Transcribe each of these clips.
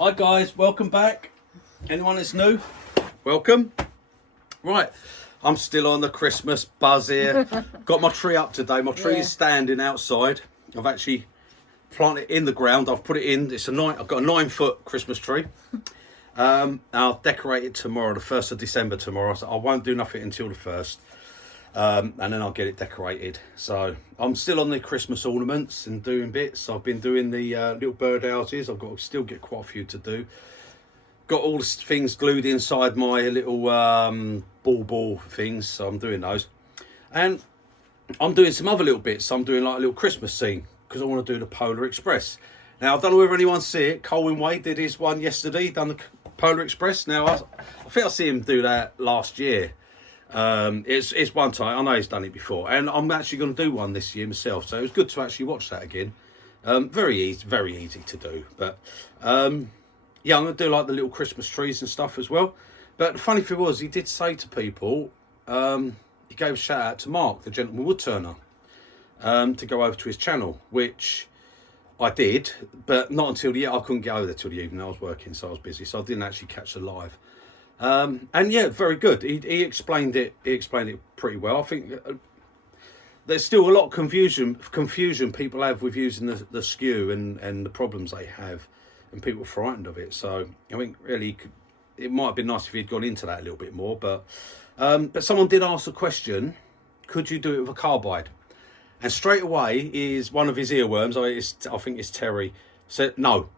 Hi guys, welcome back. Anyone that's new, welcome. Right, I'm still on the Christmas buzz here. Got my tree up today. My tree is standing outside. I've actually planted it in the ground. I've put it in. I've got a 9-foot Christmas tree. I'll decorate it tomorrow, the 1st of December tomorrow. So I won't do nothing until the 1st. And then I'll get it decorated. So I'm still on the Christmas ornaments and doing bits. I've been doing the little bird houses. I've got to still get quite a few to do. Got all the things glued inside my little ball things, so I'm doing those. And I'm doing some other little bits. I'm doing like a little Christmas scene because I want to do the Polar Express. Now, I don't know whether anyone see it. Colin Wade did his one yesterday, done the Polar Express. Now, I think I see him do that last year. It's one time. I know he's done it before, and I'm actually going to do one this year myself. So it was good to actually watch that again. Very easy to do. But yeah, I'm going to do like the little Christmas trees and stuff as well. But the funny thing was, he did say to people, he gave a shout out to Mark, the gentleman Woodturner, to go over to his channel, which I did, but not until I couldn't get over there till the evening. I was working, so I was busy, so I didn't actually catch the live. And yeah, very good. He explained it. He explained it pretty well. I think there's still a lot of confusion people have with using the skew and the problems they have, and people are frightened of it. So I think really it might have been nice if he'd gone into that a little bit more. But someone did ask the question: could you do it with a carbide? And straight away is one of his earworms. I think it's Terry. Said no.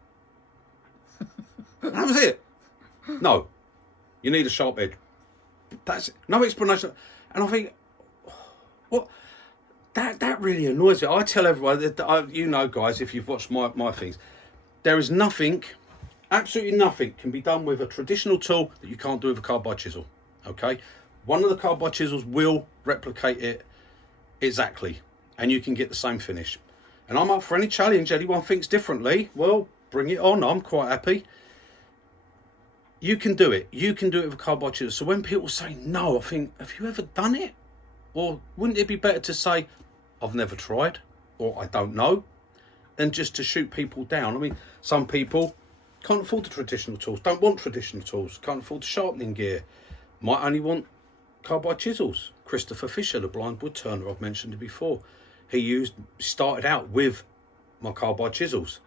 That was it. No. You need a sharp edge. That's no explanation. And I think, what? That really annoys me. I tell everyone that you know, guys, if you've watched my things, there is nothing, absolutely nothing, can be done with a traditional tool that you can't do with a carbide chisel. Okay, one of the carbide chisels will replicate it exactly, and you can get the same finish. And I'm up for any challenge. Anyone thinks differently? Well, bring it on. I'm quite happy. You can do it. You can do it with a carbide chisel. So when people say no, I think, have you ever done it? Or wouldn't it be better to say, I've never tried, or I don't know, than just to shoot people down? I mean, some people can't afford the traditional tools, don't want traditional tools, can't afford the sharpening gear, might only want carbide chisels. Christopher Fisher, the blind woodturner, I've mentioned it before. He started out with my carbide chisels,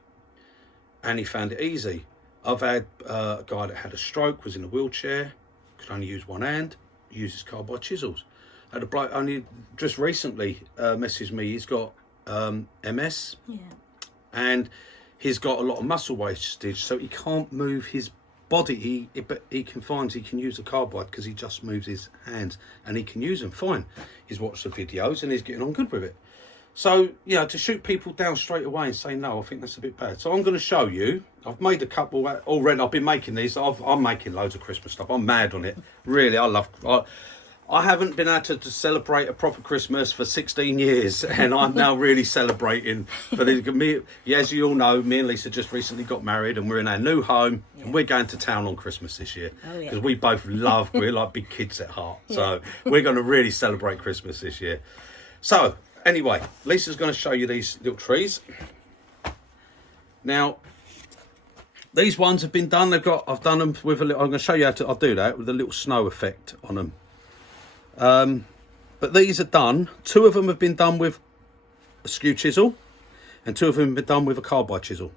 and he found it easy. I've had a guy that had a stroke, was in a wheelchair, could only use one hand, uses carbide chisels. I had a bloke only just recently messaged me. He's got MS, and he's got a lot of muscle wastage, so he can't move his body. But he finds he can use a carbide because he just moves his hands, and he can use them fine. He's watched the videos and he's getting on good with it. So, you know, to shoot people down straight away and say no, I think that's a bit bad. So I'm going to show you. I've made a couple already. I've been making these. I'm making loads of Christmas stuff. I'm mad on it. Really, I haven't been able to celebrate a proper Christmas for 16 years, and I'm now really celebrating. As you all know, me and Lisa just recently got married, and we're in our new home, and we're going to town on Christmas this year because we both we're like big kids at heart. So we're going to really celebrate Christmas this year. So anyway, Lisa's going to show you these little trees. Now, these ones have been done. I've done them with I'm going to show you how I'll do that with a little snow effect on them. But these are done. 2 of them have been done with a skew chisel, and 2 of them have been done with a carbide chisel.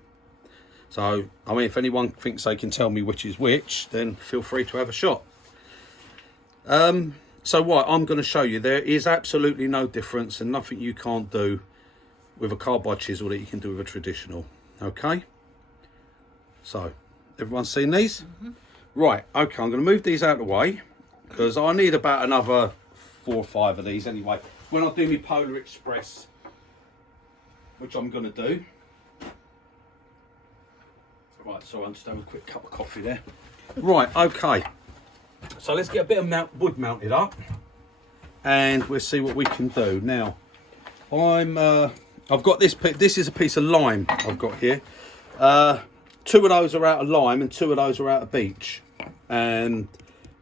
So, I mean, if anyone thinks they can tell me which is which, then feel free to have a shot. So what I'm going to show you, there is absolutely no difference and nothing you can't do with a carbide chisel that you can do with a traditional. Okay? So, everyone seen these? Right, okay, I'm going to move these out of the way, because I need about another 4 or 5 of these anyway. When I do my Polar Express, which I'm going to do. Right, so I'm just having a quick cup of coffee there. Right, okay. So let's get a bit of wood mounted up, and we'll see what we can do. Now, I've got this is a piece of lime I've got here. 2 of those are out of lime, and 2 of those are out of beech. And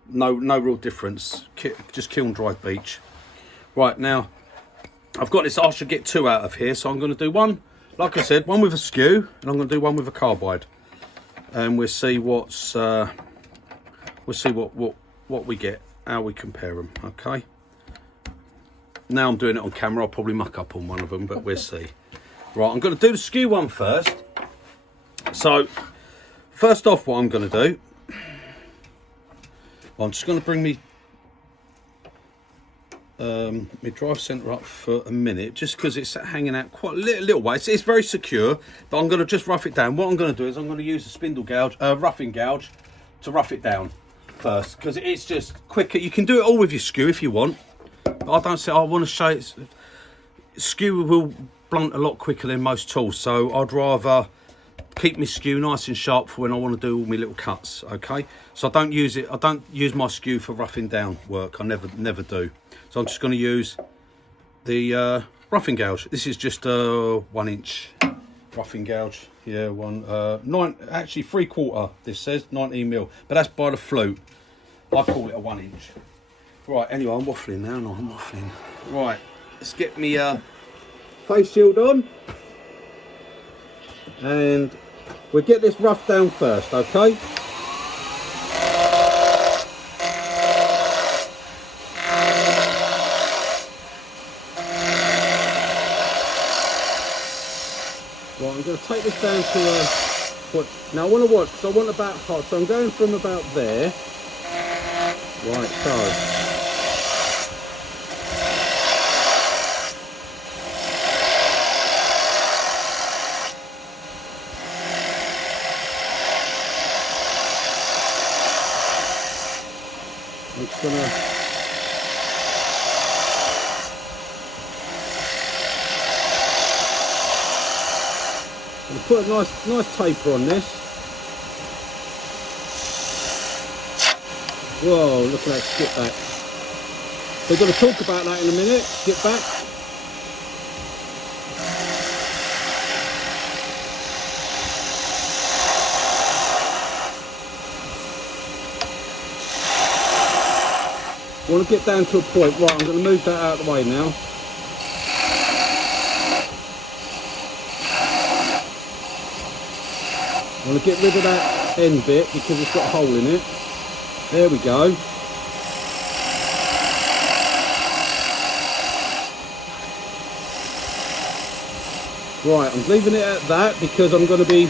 no real difference, just kiln dried beech. Right, now I've got this. I should get 2 out of here, so I'm going to do one, like I said, one with a skew, and I'm going to do one with a carbide. and we'll see what we get, how we compare them. Okay. Now I'm doing it on camera. I'll probably muck up on one of them, but we'll see. Right, I'm going to do the skew one first. So, first off, what I'm going to do, I'm just going to bring me my drive centre up for a minute, just because it's hanging out quite a little way. It's very secure, but I'm going to just rough it down. What I'm going to do is I'm going to use a spindle gouge, roughing gouge, to rough it down first, because it's just quicker. You can do it all with your skew if you want, but I don't say I want to show it. Skew will blunt a lot quicker than most tools, so I'd rather keep my skew nice and sharp for when I want to do all my little cuts. Okay, so I don't use my skew for roughing down work. I never do. So I'm just going to use the roughing gouge. This is just a 1 inch roughing gouge. Yeah, actually 3/4. This says 19 mil, but that's by the flute. I call it a 1 inch. Right. Anyway, I'm waffling now. No, I'm waffling. Right. Let's get me face shield on, and we'll get this roughed down first. Okay. Right, I'm going to take this down to what? Now I want to watch, because I want about hot. So I'm going from about there. Right, so. It's gonna. Put a nice taper on this. Whoa, look at that skip back. We're going to talk about that in a minute. Skip back. I want to get down to a point. Right, I'm going to move that out of the way now. I want to get rid of that end bit because it's got a hole in it. There we go. Right, I'm leaving it at that because I'm going to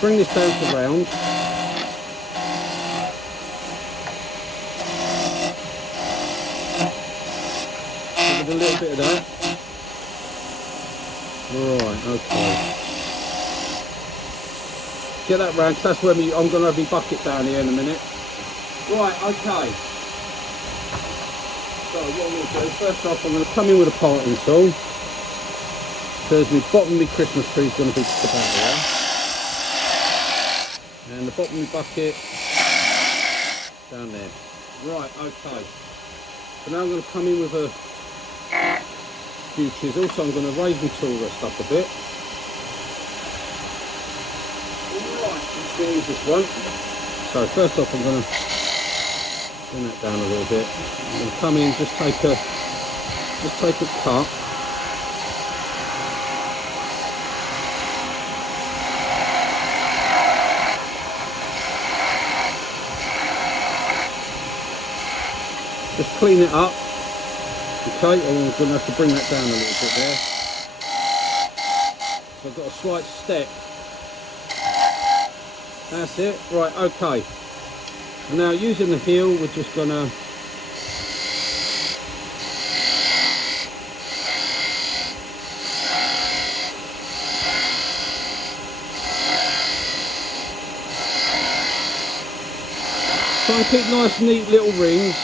bring this down to round. Give it a little bit of that. Right, okay. Get that round, because that's where I'm going to have my bucket down here in a minute. Right, okay. So what I'm going to do, first off I'm going to come in with a parting tool. Because the bottom of my Christmas tree is going to be just about there. And the bottom of my bucket down there. Right, okay. So now I'm going to come in with a few chisels. So I'm going to raise my tool rest up a bit. Use this one. So first off I'm going to bring that down a little bit. I'm going to come in, just take a cut. Just clean it up. Okay, I'm going to have to bring that down a little bit there. So I've got a slight step. That's it. Right, okay. And now using the heel, we're just gonna try and keep nice neat little rings.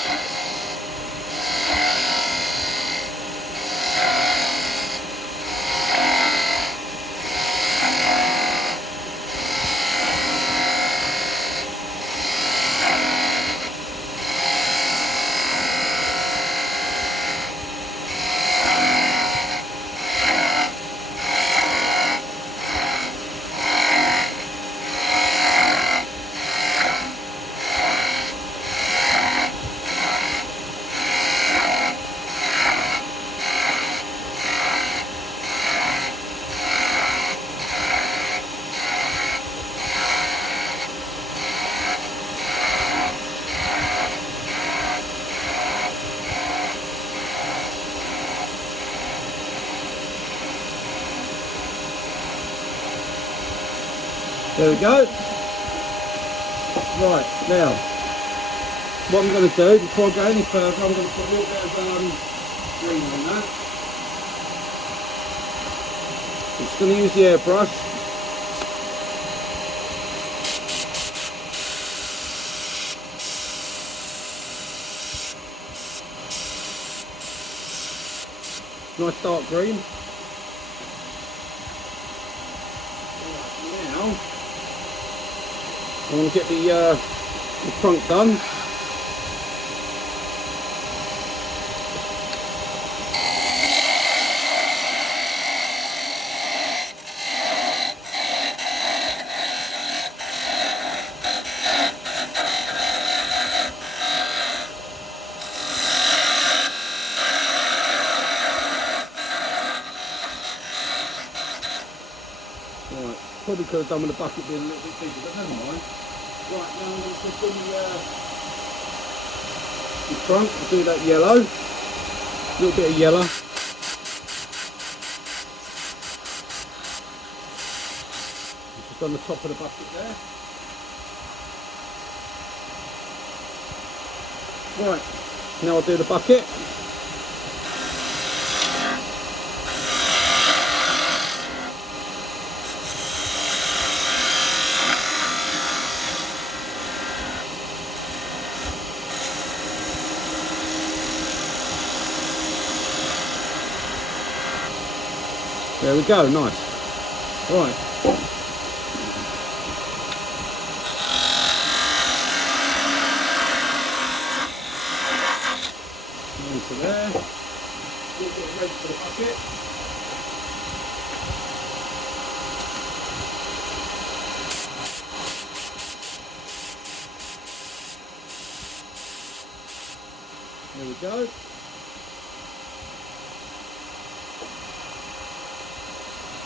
There we go. Right, now, what I'm going to do, before I go any further, I'm going to put a little bit of green on that. I'm just going to use the airbrush. Nice dark green. Right, now, I want to get the trunk done. Right, probably could have done with the bucket being a little bit bigger, but never mind. Right, now I'm going to put the front, I'll do that yellow, a little bit of yellow. Just on the top of the bucket there. Right, now I'll do the bucket. There we go, nice. Right. Into there. A little bit of red for the bucket. There we go.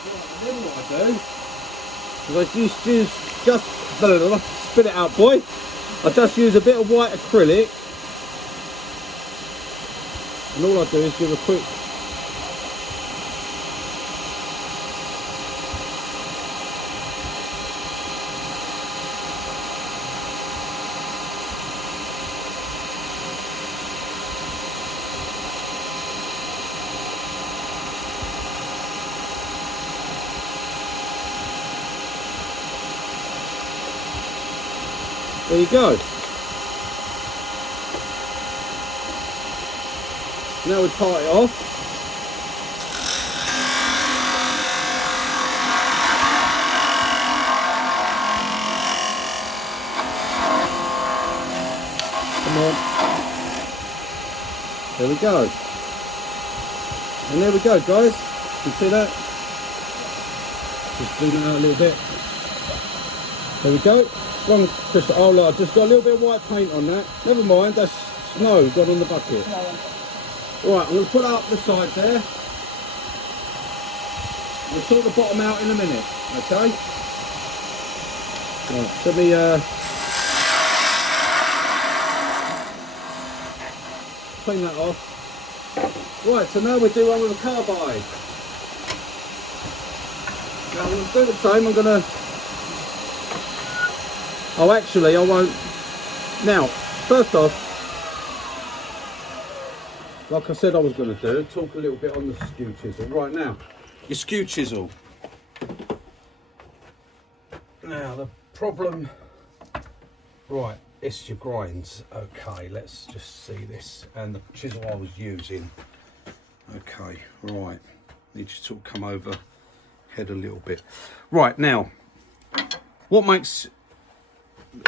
Right, then what I do is I just use, spit it out boy, I just use a bit of white acrylic and all I do is give a quick there you go. Now we part it off. Come on. There we go. And there we go, guys. You see that? Just zoom it out a little bit. There we go. Wrong crystal. Oh look, I've just got a little bit of white paint on that. Never mind, that's snow got on the bucket. Right, I'm going to put that up the side there. We'll sort the bottom out in a minute, okay? Right, let me clean that off. Right, so now we do one with a carbide. Now I'm going to do the same, I'm going to... Oh, actually, I won't. Now, first off, like I said I was going to do, talk a little bit on the skew chisel. Right now, your skew chisel. Now, the problem, right, it's your grinds. Okay, let's just see this. And the chisel I was using. Okay, right. Need you to sort of come over head a little bit. Right, now, what makes...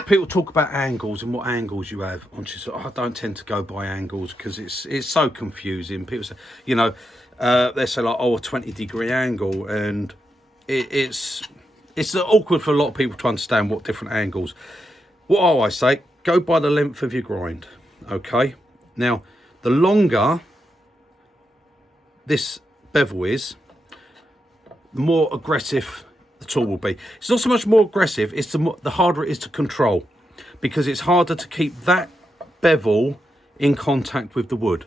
People talk about angles and what angles you have on chisel. I don't tend to go by angles because it's so confusing. People say, you know, they say like, oh, a 20-degree angle, and it's awkward for a lot of people to understand what different angles. What I always say, go by the length of your grind. Okay. Now, the longer this bevel is, the more aggressive the tool will be. It's not so much more aggressive, it's the harder it is to control, because it's harder to keep that bevel in contact with the wood.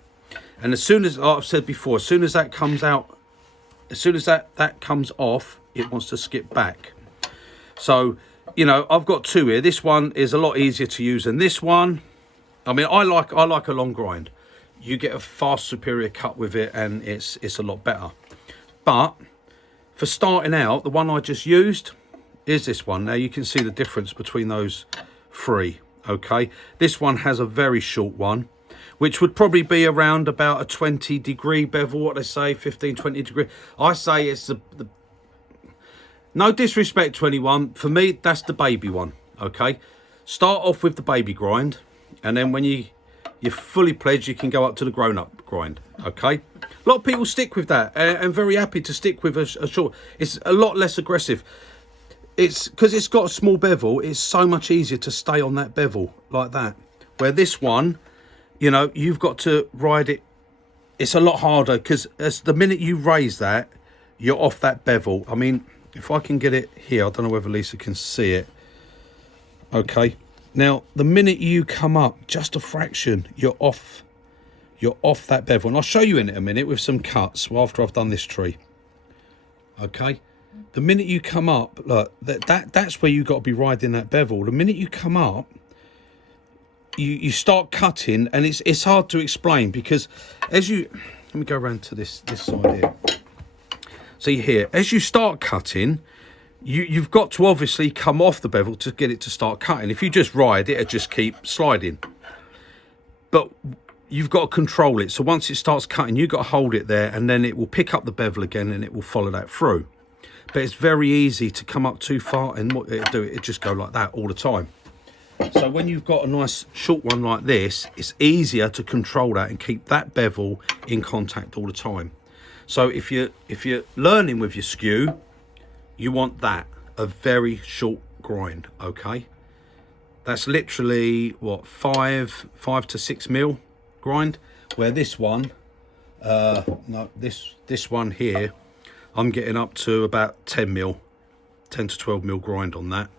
And as soon as, like I've said before, as soon as that comes out, as soon as that comes off, it wants to skip back. So, you know, I've got two here. This one is a lot easier to use than this one. I mean, I like a long grind. You get a fast superior cut with it, and it's a lot better. But for starting out, the one I just used is this one. Now you can see the difference between those three. Okay, this one has a very short one, which would probably be around about a 20-degree bevel. What they say, 15-20 degree. I say it's the no disrespect to anyone, for me that's the baby one. Okay, start off with the baby grind, and then when you're fully pledged, you can go up to the grown-up grind. Okay, a lot of people stick with that, and very happy to stick with a short. It's a lot less aggressive. It's because it's got a small bevel. It's so much easier to stay on that bevel like that. Where this one, you know, you've got to ride it. It's a lot harder because as the minute you raise that, you're off that bevel. I mean, if I can get it here, I don't know whether Lisa can see it. Okay, now the minute you come up just a fraction, you're off that bevel, and I'll show you in it a minute with some cuts after I've done this tree. Okay, the minute you come up, look, that's where you got to be riding that bevel. The minute you come up, you start cutting, and it's hard to explain because as you, let me go around to this side here. See here, as you start cutting, you've got to obviously come off the bevel to get it to start cutting. If you just ride it, it'll just keep sliding. But you've got to control it. So once it starts cutting, you've got to hold it there, and then it will pick up the bevel again, and it will follow that through. But it's very easy to come up too far, and what it'll do, it just go like that all the time. So when you've got a nice short one like this, it's easier to control that and keep that bevel in contact all the time. So if you're learning with your skew, you want that, a very short grind. Okay, that's literally what, 5 to 6 mil grind. Where this one, no, this one here, I'm getting up to about 10 to 12 mil grind on that.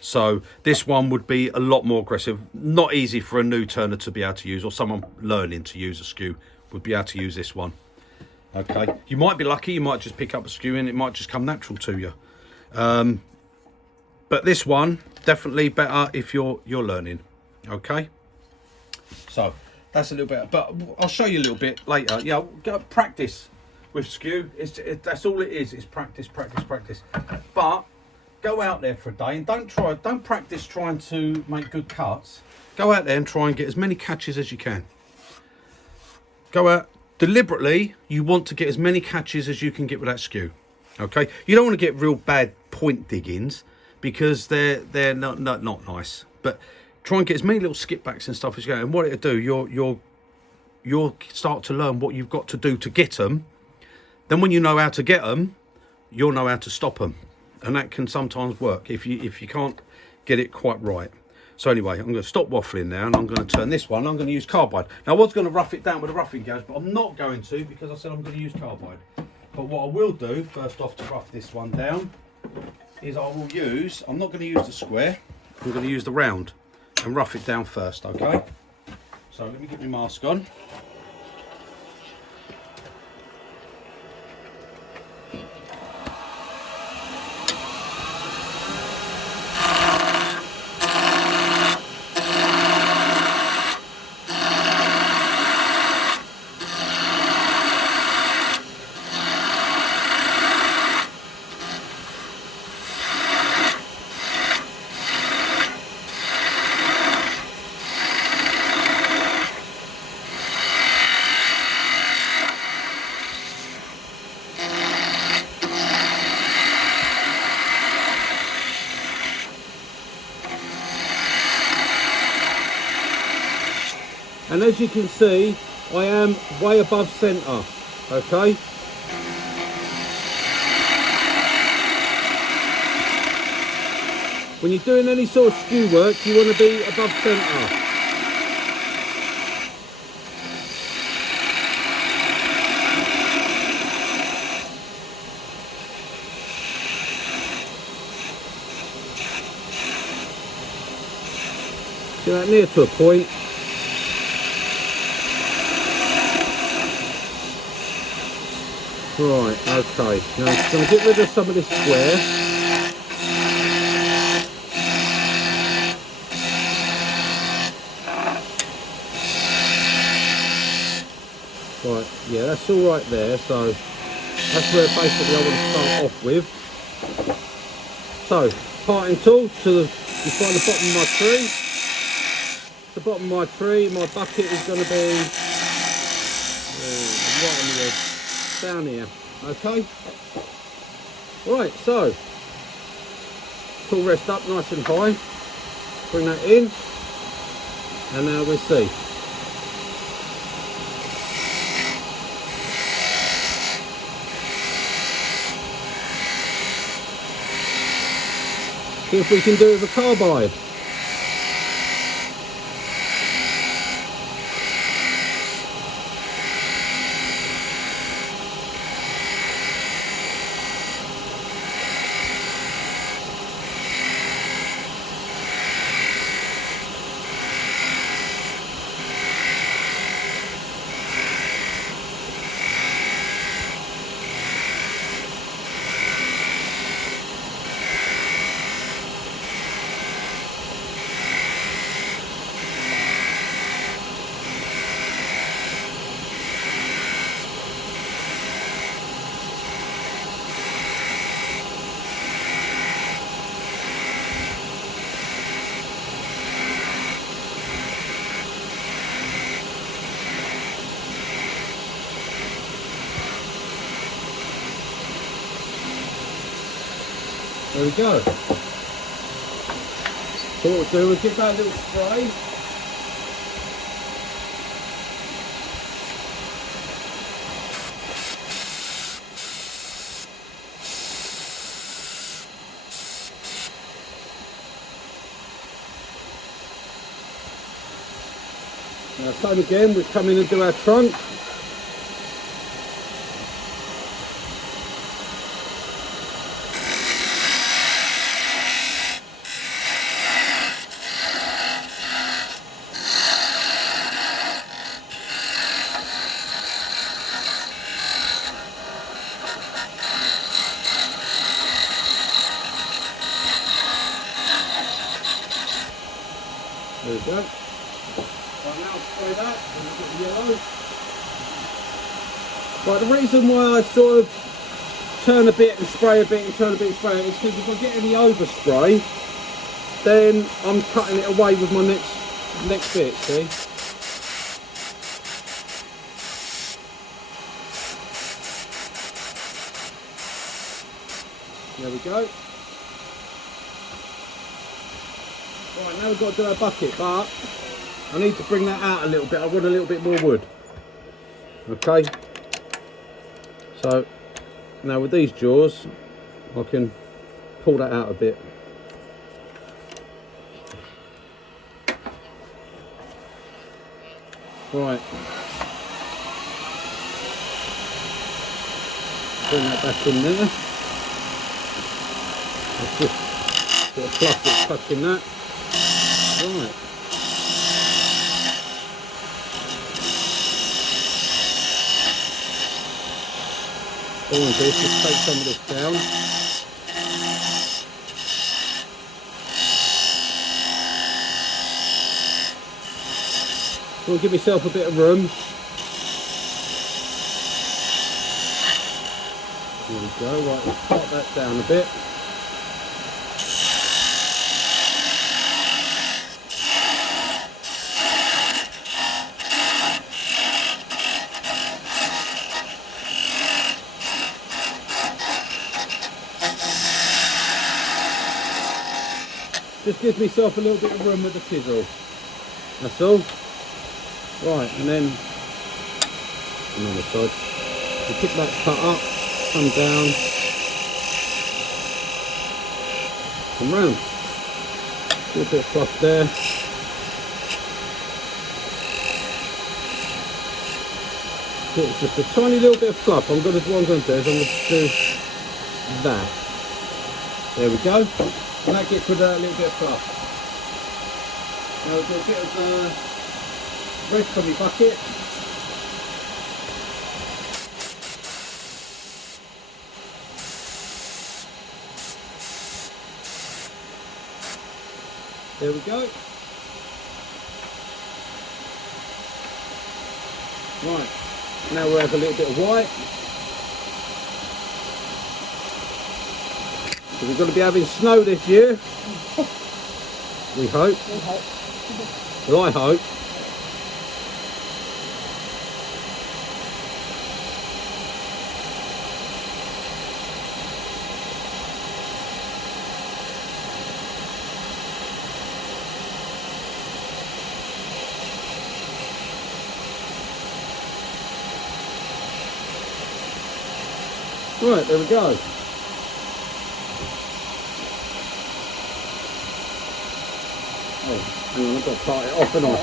So this one would be a lot more aggressive. Not easy for a new turner to be able to use, or someone learning to use a skew would be able to use this one. Okay, you might be lucky, you might just pick up a skew and it might just come natural to you. But this one, definitely better if you're learning. Okay, so that's a little bit, but I'll show you a little bit later. Yeah, go practice with skew. That's all it is. It's practice. But go out there for a day and don't practice trying to make good cuts. Go out there and try and get as many catches as you can. Go out deliberately. You want to get as many catches as you can get with that skew. Okay, you don't want to get real bad point diggings because they're not nice. But try and get as many little skip backs and stuff as you can. And what it'll do, you'll start to learn what you've got to do to get them. Then when you know how to get them, you'll know how to stop them, and that can sometimes work if you can't get it quite right. So anyway, I'm going to stop waffling now, and I'm going to turn this one. I'm going to use carbide. Now I was going to rough it down with a roughing gauge, but I'm not going to because I said I'm going to use carbide. But what I will do first off to rough this one down is I'm not going to use the square, I'm going to use the round and rough it down first. Okay, so let me get my mask on. And as you can see, I am way above centre, okay? When you're doing any sort of skew work, you want to be above centre. Get that near to a point. Right, okay, now I'm going to get rid of some of this square. that's all right there. So that's where basically I want to start off with. So parting tool to the, you find the bottom of my tree. The bottom of my tree, my bucket is going to be right on the edge, down here. Okay. Right, so tool rest up nice and high. Bring that in, and now we'll see. See if we can do it with a carbide. There we go. So what we'll do, we'll give that a little spray. Now same again, we come in and do our trunk. There we go. Right, now spray that, and we'll get the yellow. Right, the reason why I sort of turn a bit and spray a bit and turn a bit and spray it is because if I get any overspray, then I'm cutting it away with my next bit, see? There we go. Right, now we've got to do our bucket, but I need to bring that out a little bit. I want a little bit more wood. Okay. So now with these jaws, I can pull that out a bit. Right. Bring that back in there. Let's just sort of fluff it, touching that. Right. All I do is just take some of this down. So I'll give myself a bit of room. There we go, right, let's pop that down a bit. Just gives myself a little bit of room with the chisel. That's all. Right, and then on the side, you pick that cut up, come down, come round. A little bit of fluff there. So it's just a tiny little bit of fluff. What I'm going to do is I'm going to do that. There we go. And that gets rid of that little bit of fluff. Now we'll do a bit of red from my bucket. There we go. Right. Now we'll have a little bit of white. So we're going to be having snow this year. We hope. We hope. Well, I hope. Right, there we go. Oh, hang on, I've got to part it off and on. I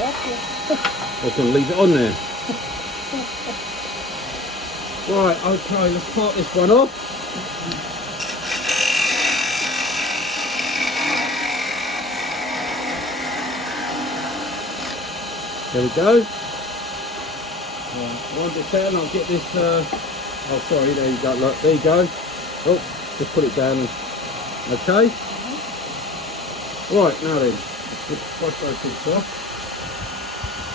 was going to leave it on there. Right, okay, let's part this one off. There we go. Once it's down, I'll get this. Oh, sorry, there you go. Look, there you go. Oh, just put it down. Okay. Right, now then, let's wash those bits off.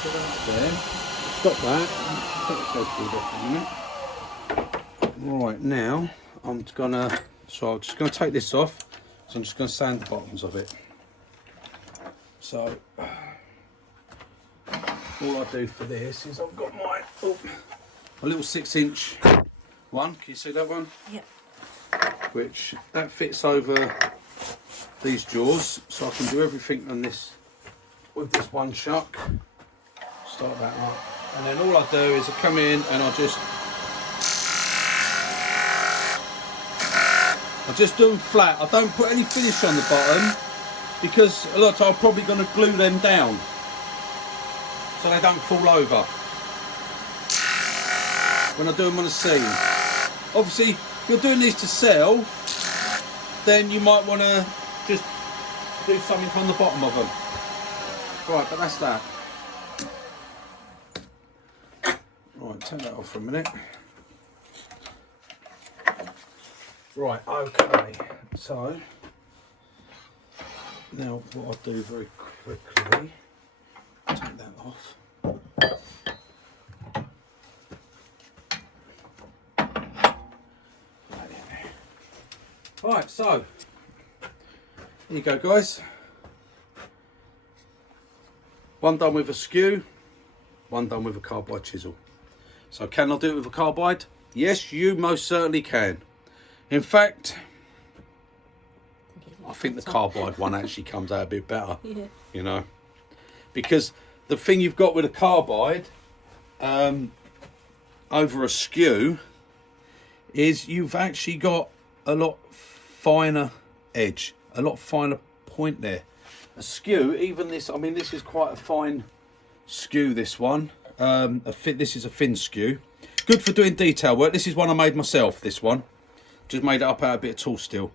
Put that there. Stop that. Let it go through there for a minute. Right, now I'm just gonna take this off. So I'm just gonna sand the bottoms of it. So all I do for this is I've got my a little 6-inch one. Can you see that one? Yep. Which that fits over these jaws, so I can do everything on this with this one chuck. Start that up, and then all I do is I come in and I just do them flat. I don't put any finish on the bottom because a lot of times I'm probably going to glue them down so they don't fall over when I do them on a seam. Obviously, if you're doing these to sell, then you might want to just do something on the bottom of them. Right, but that's that. Right, take that off for a minute. Right, okay. So, now what I'll do very quickly, take that off. Right, so here you go, guys. One done with a skew, one done with a carbide chisel. So can I do it with a carbide? Yes, you most certainly can. In fact, I think the carbide one actually comes out a bit better. Yeah. You know, because the thing you've got with a carbide over a skew is you've actually got a lot finer edge, a lot finer point there. A skew, even this, I mean, this is quite a fine skew, this one. This is a thin skew. Good for doing detail work. This is one I made myself, this one. Just made it up out of a bit of tool steel.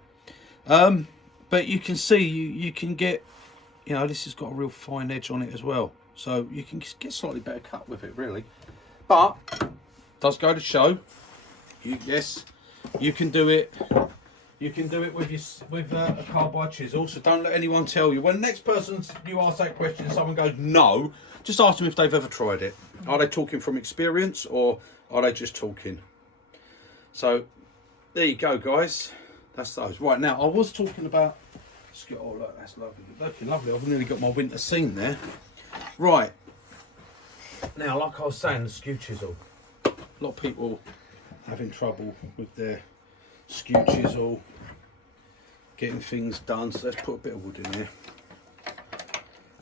But you can see, you can get, you know, this has got a real fine edge on it as well. So you can get slightly better cut with it, really. But, does go to show, yes, you can do it. You can do it with a carbide chisel, so don't let anyone tell you. When the next person you ask that question, someone goes no, just ask them if they've ever tried it. Are they talking from experience or are they just talking? So there you go, guys. That's those. Right, now I was talking about. Oh look, that's lovely. Looking lovely. I've nearly got my winter scene there. Right. Now, like I was saying, the skew chisel. A lot of people having trouble with their skew chisel, getting things done, so let's put a bit of wood in there.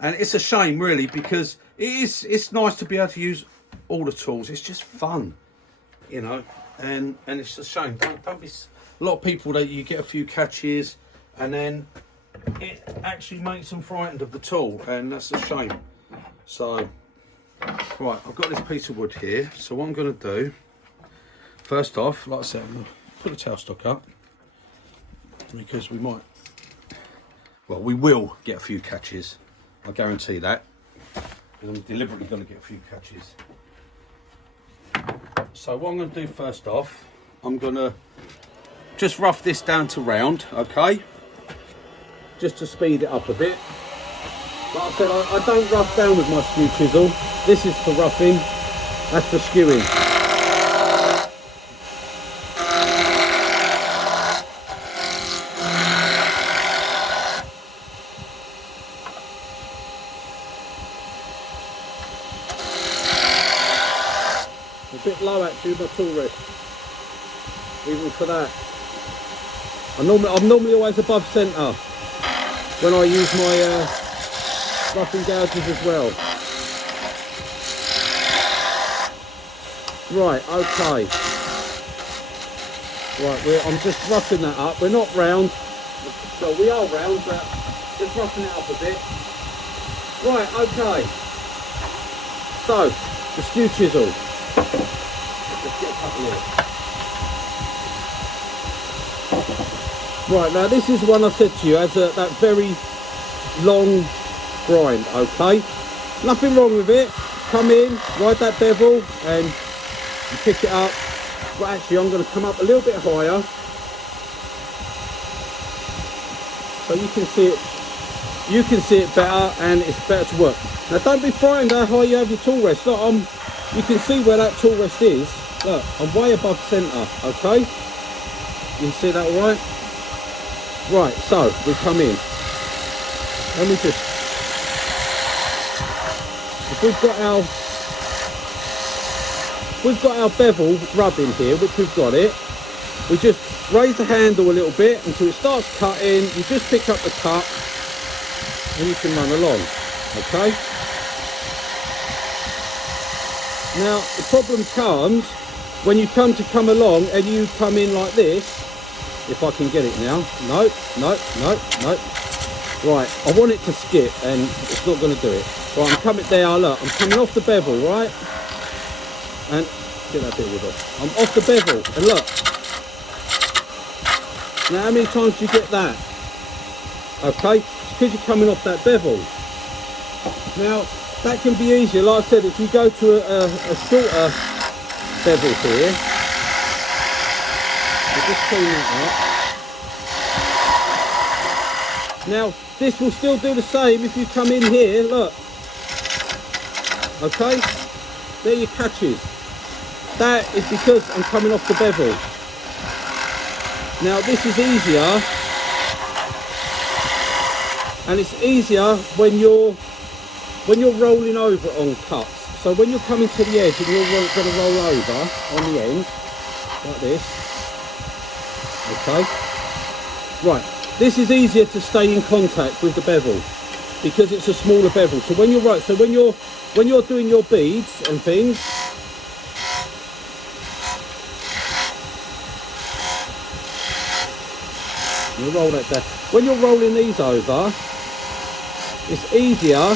And it's a shame, really, because it's nice to be able to use all the tools. It's just fun, you know, and it's a shame. Don't be. A lot of people, that you get a few catches and then it actually makes them frightened of the tool, and that's a shame. So right, I've got this piece of wood here, so what I'm going to do first off, like I said, I'm going to put the tailstock up because we might, well, we will get a few catches, I guarantee that, because I'm deliberately going to get a few catches. So what I'm going to do first off, I'm going to just rough this down to round, okay, just to speed it up a bit. Like I said, I don't rough down with my skew chisel. This is for roughing, that's for skewing. bit low actually with my tool rest, even for that. I'm normally always above centre when I use my roughing gouges as well. Right, okay. Right, I'm just roughing that up. We're not round. Well, we are round, but just roughing it up a bit. Right, okay. So, the skew chisel. Let's get a couple here. Right, now this is the one I said to you has that very long grind, okay? Nothing wrong with it. Come in, ride that bevel, and you pick it up. But actually, I'm going to come up a little bit higher so you can see it. You can see it better, and it's better to work. Now, don't be frightened how high you have your tool rest. Look, you can see where that tool rest is. Look, I'm way above centre. Okay, you can see that all right? Right, so we come in, and we just, if we've got our bevel rubbing here, which we've got it, we just raise the handle a little bit until it starts cutting. You just pick up the cut and you can run along, okay? Now the problem comes when you come along and you come in like this. If I can get it now. No. Right, I want it to skip and it's not going to do it. Right, I'm coming there, look, I'm coming off the bevel, right? And get that bit with it. I'm off the bevel and look. Now how many times do you get that? Okay, it's because you're coming off that bevel. Now that can be easier, like I said, if you go to a shorter bevel here, just clean that up. Now this will still do the same if you come in here, look. Okay, there your catches. That is because I'm coming off the bevel. Now this is easier, and it's easier when you're rolling over on cuts. So when you're coming to the edge and you're going to roll over on the end like this. Okay, right, this is easier to stay in contact with the bevel because it's a smaller bevel. So when you're when you're doing your beads and things, you roll that down. When you're rolling these over, it's easier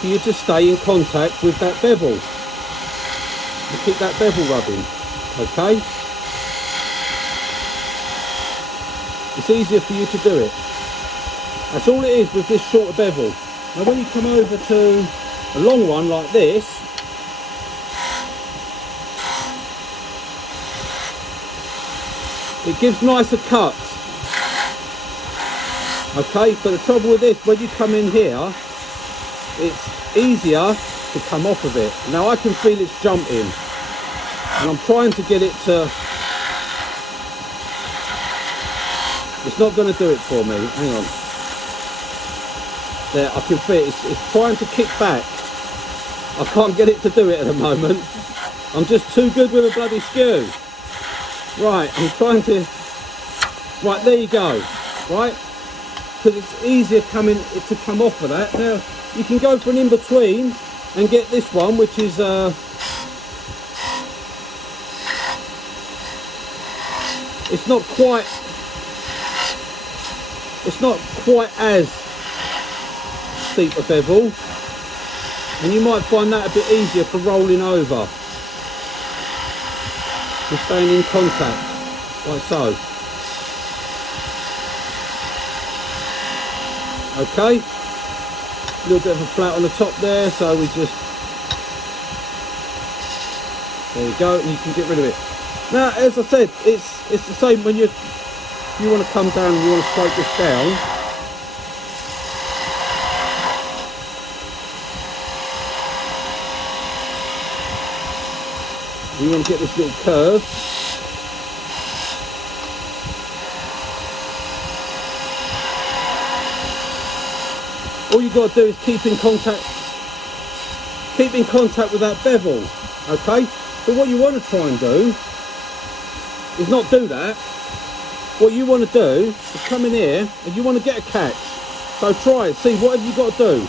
for you to stay in contact with that bevel. You keep that bevel rubbing, okay? It's easier for you to do it. That's all it is with this shorter bevel. Now when you come over to a long one like this, it gives nicer cuts. Okay, but the trouble with this, when you come in here, it's easier to come off of it. Now I can feel it's jumping, and I'm trying to get it to. It's not going to do it for me. Hang on. There, I can feel it's trying to kick back. I can't get it to do it at the moment. I'm just too good with a bloody skew. Right, I'm trying to. Right, there you go. Right, because it's easier to come off of that. Now you can go for an in between and get this one, which is it's not quite as steep a bevel, and you might find that a bit easier for rolling over and staying in contact, like so. Okay, a little bit of a flat on the top there, so we just, there you go, and you can get rid of it. Now, as I said, it's the same when you want to come down and you want to slope this down. You want to get this little curve. All you've got to do is keep in contact with that bevel. Okay, but what you want to try and do is not do that. What you want to do is come in here and you want to get a catch. So try it, see what have you got to do.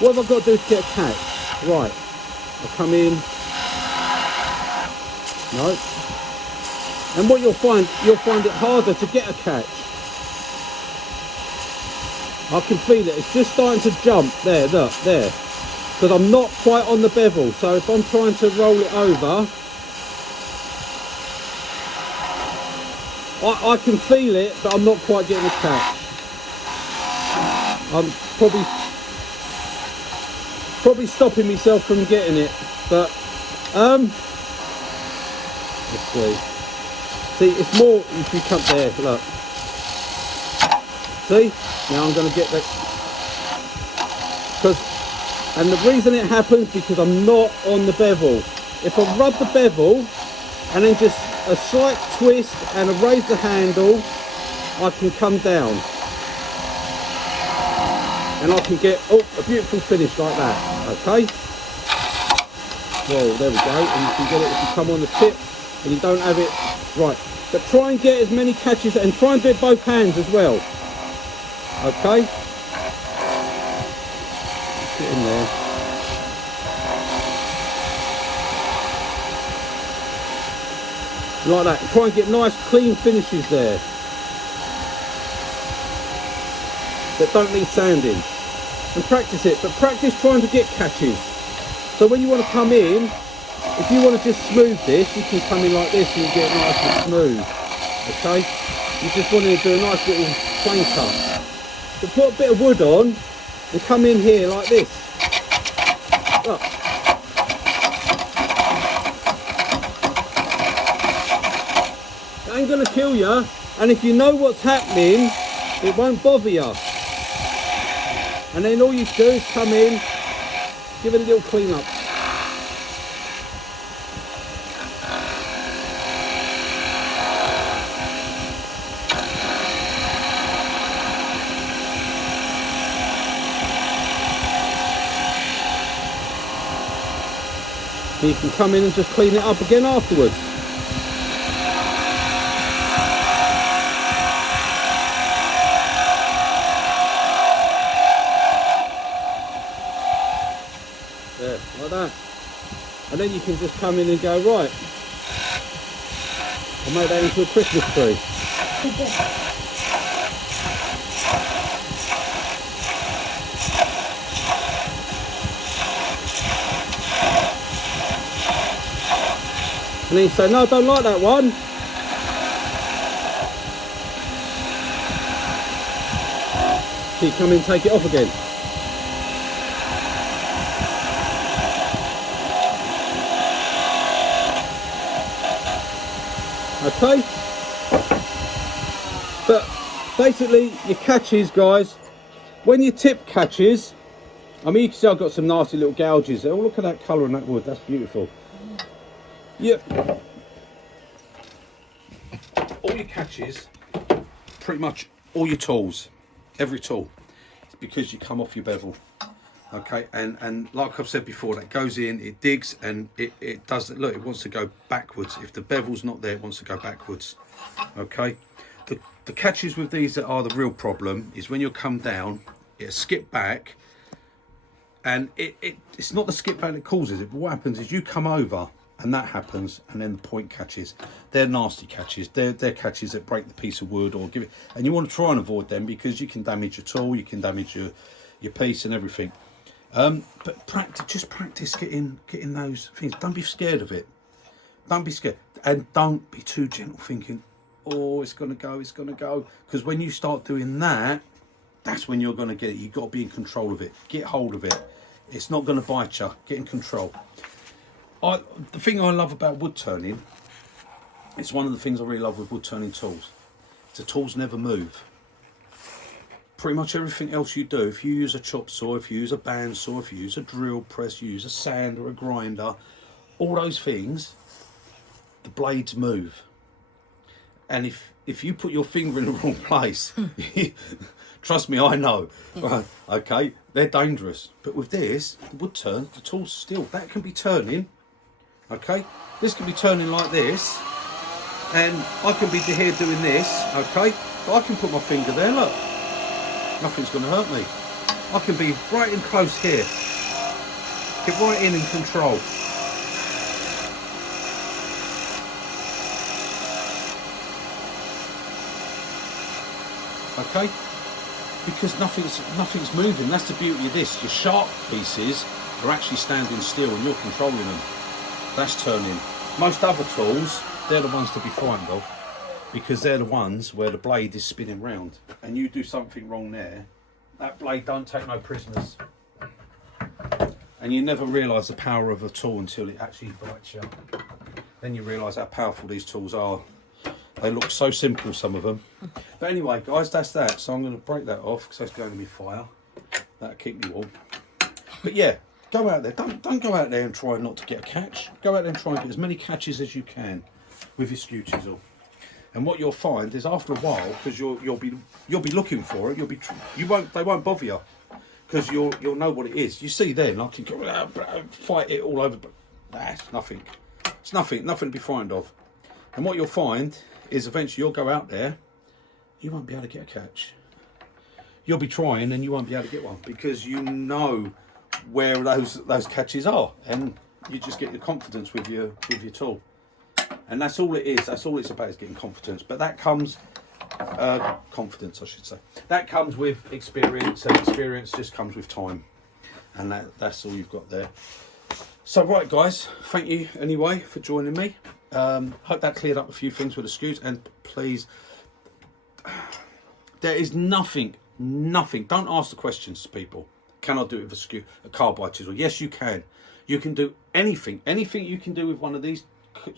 What have I got to do to get a catch? Right, I come in. No. And what you'll find it harder to get a catch. I can feel it, it's just starting to jump. There, look, there. Because I'm not quite on the bevel. So if I'm trying to roll it over, I can feel it, but I'm not quite getting a catch. I'm probably stopping myself from getting it, but let's see. See, it's more if you come there, look. See? Now I'm going to get that. And the reason it happens because I'm not on the bevel. If I rub the bevel and then just a slight twist and I raise the handle, I can come down. And I can get a beautiful finish like that. Okay? Well, there we go. And you can get it if you come on the tip and you don't have it right. But try and get as many catches and try and do it both hands as well. Okay? Get in there. Like that. Try and get nice clean finishes there. That don't need sanding. And practice it. But practice trying to get catches. So when you want to come in, if you want to just smooth this, you can come in like this and you get it nice and smooth. Okay? You just want to do a nice little plane cut. So put a bit of wood on and come in here like this. Look. It ain't going to kill you, and if you know what's happening, it won't bother you. And then all you do is come in, give it a little clean up. You can come in and just clean it up again afterwards. There, like that. And then you can just come in and go, right, I'll make that into a Christmas tree. And then you say, no, I don't like that one. So you come in and take it off again. Okay? But basically, your catches, guys, when your tip catches, I mean, you can see I've got some nasty little gouges there. Oh, look at that colour on that wood, that's beautiful. Yep. All your catches, pretty much all your tools, every tool, it's because you come off your bevel. Okay, and like I've said before, that goes in, it digs, and it does, look, it wants to go backwards. If the bevel's not there, it wants to go backwards. Okay, the catches with these that are the real problem is when you come down, it'll skip back, and it's not the skip back that causes it, but what happens is you come over, and that happens, and then the point catches. They're nasty catches. They're catches that break the piece of wood or give it, and you want to try and avoid them because you can damage your tool, you can damage your piece and everything. But just practice getting those things. Don't be scared of it. Don't be scared, and don't be too gentle thinking, oh, it's gonna go, because when you start doing that, that's when you're gonna get it. You've got to be in control of it. Get hold of it. It's not gonna bite you. Get in control. The thing I love about wood turning, it's one of the things I really love with wood turning tools. The tools never move. Pretty much everything else you do, if you use a chop saw, if you use a band saw, if you use a drill press, you use a sander, a grinder, all those things, the blades move. And if you put your finger in the wrong place, trust me, I know. Right, okay, they're dangerous. But with this, the wood turn, the tool's still, that can be turning. Okay, this can be turning like this, and I can be here doing this. Okay, but I can put my finger there. Look, nothing's going to hurt me. I can be right in close here. Get right in control. Okay, because nothing's moving. That's the beauty of this. Your sharp pieces are actually standing still and you're controlling them. That's turning. Most other tools, they're the ones to be frightened of, because they're the ones where the blade is spinning round and you do something wrong there, that blade don't take no prisoners. And you never realise the power of a tool until it actually bites you. Then you realise how powerful these tools are. They look so simple, some of them. But anyway, guys, that's that. So I'm going to break that off because that's going to be fire. That'll keep me warm. But yeah, go out there. Don't go out there and try not to get a catch. Go out there and try and get as many catches as you can with your skew chisel. And what you'll find is after a while, because you'll be looking for it, they won't bother you because you'll know what it is. You see then, I can go fight it all over, but that's nothing. It's nothing to be frightened of. And what you'll find is eventually you'll go out there, you won't be able to get a catch. You'll be trying and you won't be able to get one because you know where those catches are, and you just get your confidence with your tool. And that's all it is. That's all it's about, is getting confidence. But that comes confidence, I should say. That comes with experience, and experience just comes with time. And that's all you've got there. So right, guys, thank you anyway for joining me. Hope that cleared up a few things with the skews, and please, there is nothing, don't ask the questions to people. Can I do it with a carbide chisel? Yes, you can. You can do anything you can do with one of these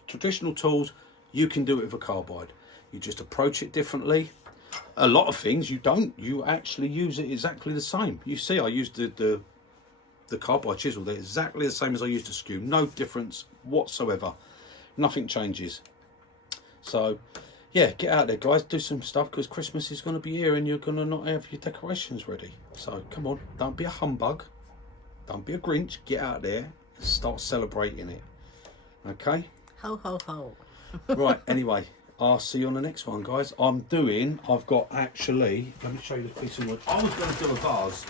traditional tools, you can do it with a carbide. You just approach it differently. A lot of things you actually use it exactly the same. You see, I used the carbide chisel, they're exactly the same as I used the skew, no difference whatsoever. Nothing changes. So yeah, get out there, guys, do some stuff, because Christmas is going to be here and you're going to not have your decorations ready. So come on, don't be a humbug, don't be a Grinch, get out there and start celebrating it. Okay, Ho ho ho. right, anyway, I'll see you on the next one, guys. I've got actually, let me show you this piece of wood. I was going to do a vase.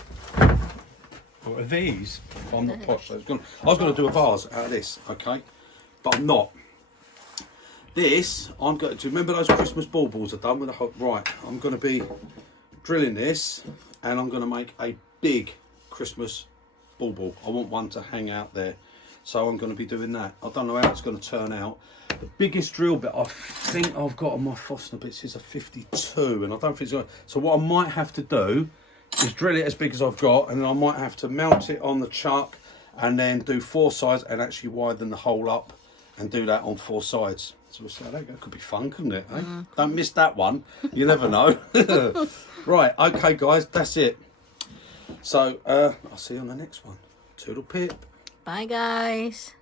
Or these, I'm not posh, so I was going to do a vase out of this, okay, but I'm not. This, I'm going to, remember those Christmas baubles I've done with the hook? Right, I'm going to be drilling this, and I'm going to make a big Christmas bauble. I want one to hang out there, so I'm going to be doing that. I don't know how it's going to turn out. The biggest drill bit I think I've got on my Fostner bits is a 52, and I don't think it's going to, so what I might have to do is drill it as big as I've got, and then I might have to mount it on the chuck and then do 4 sides and actually widen the hole up and do that on 4 sides. So we'll see how that goes. Could be fun, couldn't it? Eh? Don't miss that one. You never know. Right, okay, guys, that's it. So I'll see you on the next one. Toodle pip. Bye, guys.